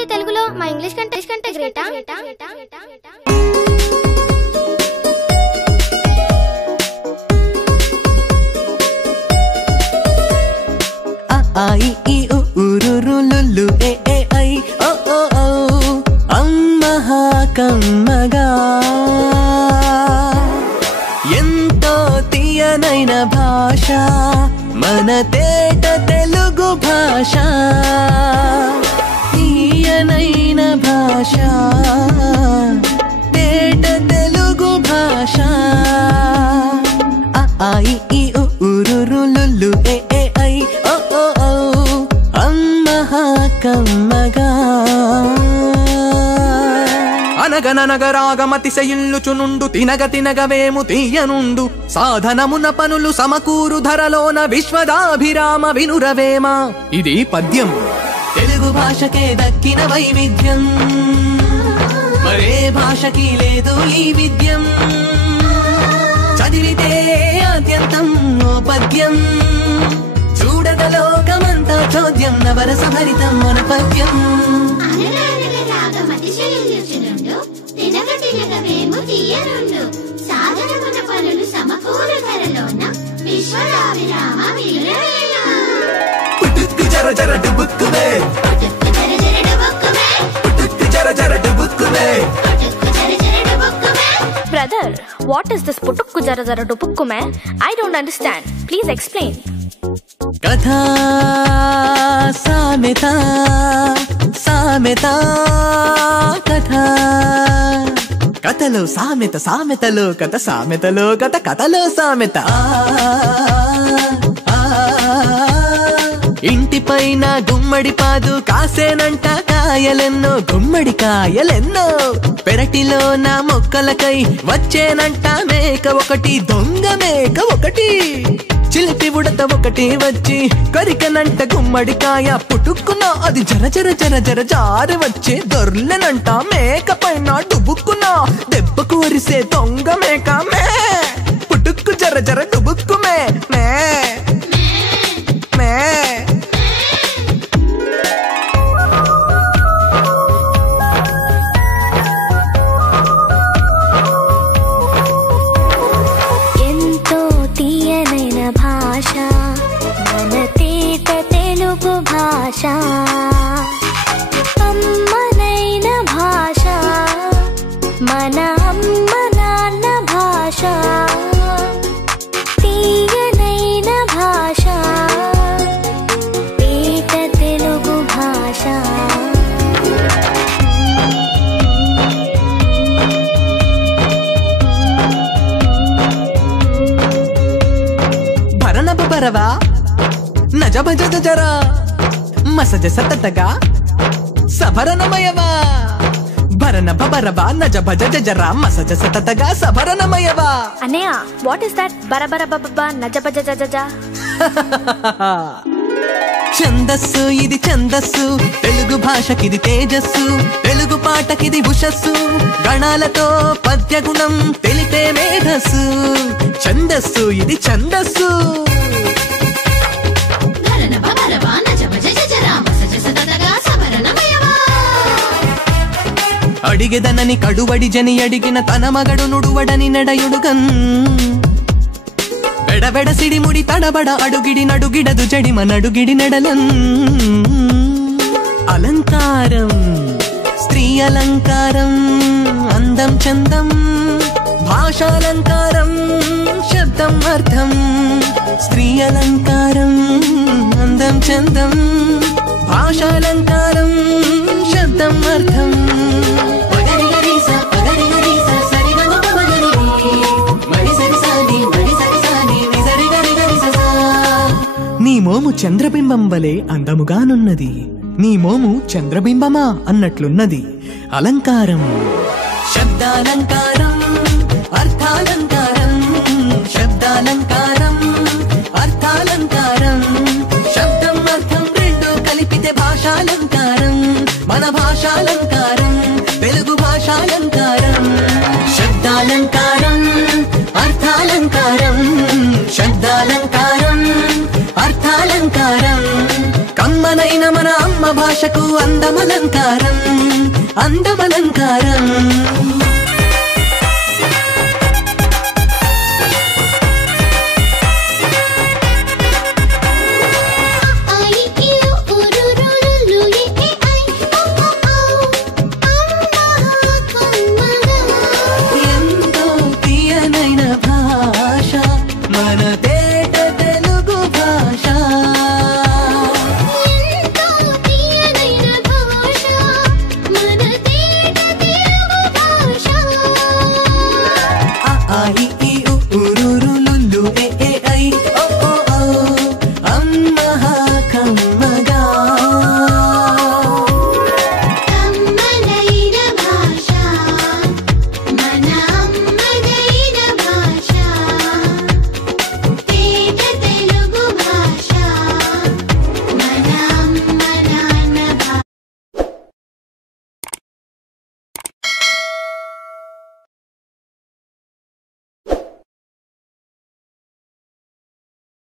ఉంది తెలుగులో మా ఇంగ్లీష్ కంటే గ్రేటా? కమ్మగా ఎంతో తీయనైన భాష మన తేట తెలుగు భాష, తీయనైన భాష తేట తెలుగు భాష. కమ్మగా అనగనగరాగమతిశయిల్లుచునుండు తినగ తినగవేము తీయనుండు సాధనమున పనులు సమకూరు ధరలోన విశ్వదాభిరామ వినురవేమ. ఇది పద్యం. తెలుగు భాషకే దక్కిన వైవిధ్యం, మరే భాషకి లేదు ఈ విద్యం. చదివితే ఆద్యంతం ఓ పద్యం, చూడగ లోకమంతా చోద్యం నవరస భరితం మన పద్యం. జర జర డుబుక్కుమే, జర జర డుబుక్కుమే. Brother, what is this putukku jara jara dupukkume? I don't understand. Please explain. కథా సామెత సామెత కథా, కథలో సామెత సామెతలో కథ సామెతలో కథ కథలో సామెత. ఇంటిపైన గుమ్మడి పాదు కాసేనంట కాయలెన్నో, గుమ్మడి కాయలెన్నో. పెరటిలో నా మొక్కలకై వచ్చేనంట మేక ఒకటి, దొంగ మేక ఒకటి. చిలిపి ఉడత ఒకటి వచ్చి కరికనంట గుమ్మడికాయ, పుట్టుక్కున అది జర జర జర జర జారి వచ్చే దొర్లెనంట మేక పైన డుబుక్కున దెబ్బకు వరిసే దొంగ మేక మే. పుట్టుక్కు జర జర డుబుక్కు మే మే మే. భాష అమ్మనైన భాష, మన అమ్మ నాన్న భాష, తీయనైన భాష పేట తెలుగు భాష. భరణబ బరవా నజభజ జరా మసజ సతతగా సభరణమయవా. భరణ బరవా నజ భజ జరా మసజ సతతగా సభరణమయవా. అన్నయ్య, వాట్ ఇస్ దట్ బరబర బబ నజ భజ జజ? ఛందస్సు ఇది ఛందస్సు, తెలుగు భాషకిది తేజస్సు, తెలుగు పాటకిది ఉషస్సు. గణాలతో పద్యగుణం తెలిపే మేధస్సు, ఛందస్సు ఇది ఛందస్సు. అడిగెదనని కడువడి జని అడిగిన తన మగడు నుడువడని నడయుడుగన్. బెడబెడ సిడిముడి తడబడ అడుగిడి నడుగిడదు జడిమ నడుగిడి నడలన్. అలంకారం స్త్రీ అలంకారం, అందం చందం భాషాలంకారం, శబ్దం అర్థం. స్త్రీ అలంకారం అందం చందం భాషాలంకారం, శబ్దం అర్థం. నీ మోము చంద్రబింబం వలె అందముగానున్నది, నీ మోము చంద్రబింబమా అన్నట్లున్నది. అలంకారం శబ్దాలంకారం అర్థాలంకారం, శబ్దాలంకారం అర్థాలంకారం. శబ్దం అర్థం రెండు కలిపితే భాషాలంకారం, మన భాషాలంకారం తెలుగు భాషాలంకారం. శబ్దాలంకారం అర్థాలంకారం, శబ్దాలంకారం అర్థాలంకారం. కమ్మ అమ్మనైన మన అమ్మ భాషకు అందమలంకారం అందమలంకారం